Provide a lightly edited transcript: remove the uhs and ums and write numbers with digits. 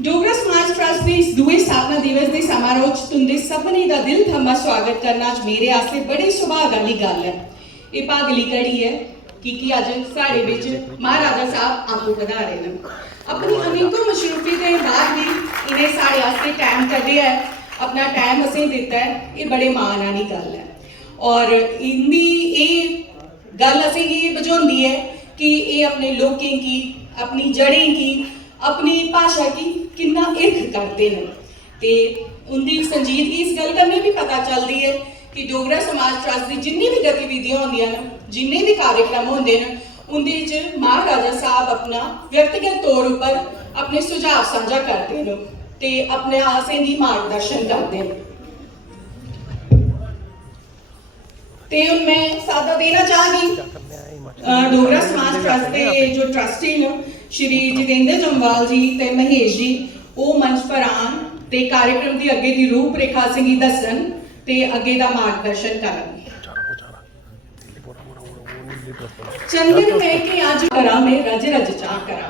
डोगरा समाज ट्रस्ट के इस दुए स्थापना दिवस के समारोह च तुंदे सबने दा दिल थमा स्वागत करना मेरे आस्ते बड़ी सुभाग वाली गल है। ये भागली घड़ी है कि अज साढ़े विच महाराजा साहब आंगू वधा रहे हैं। अपनी अनेकों मशरूफी के बाद भी इन्हें साढ़े आस्ते टाइम कढ़िया है, अपना टाइम असें दिता है, ये बड़े मान वाली गल है। और इनकी ये गल असें ये बझाती है कि ये अपने लोगों की, अपनी जड़ें की, अपनी भाषा की कितना इर्ख करते हैं। तो उनकी संजीदगी इस गल कन्नै भी पता चलती है कि डोगरा समाज ट्रस्ट की जिन्नी भी गतिविधियां होंदियां न, जिन्ने भी कार्यक्रम होंदे न, उनदे च महाराजा साहब अपना व्यक्तिगत तौर पर अपने सुझाव साझा करते हैं ते अपने आसें दी मार्गदर्शन करते हैं। ते मैं सादा देना चाहगी डोगरा समाज ट्रस्ट के जो ट्रस्टी ने श्री जितेंद्र जम्वाल जी ते महेश जी वो मंच पर आन ते कार्यक्रम की अगे की रूपरेखा असेंगी दसन ते अगे दा मार्गदर्शन करन। चंदन में कि आज करा मैं रज रज चाह करा।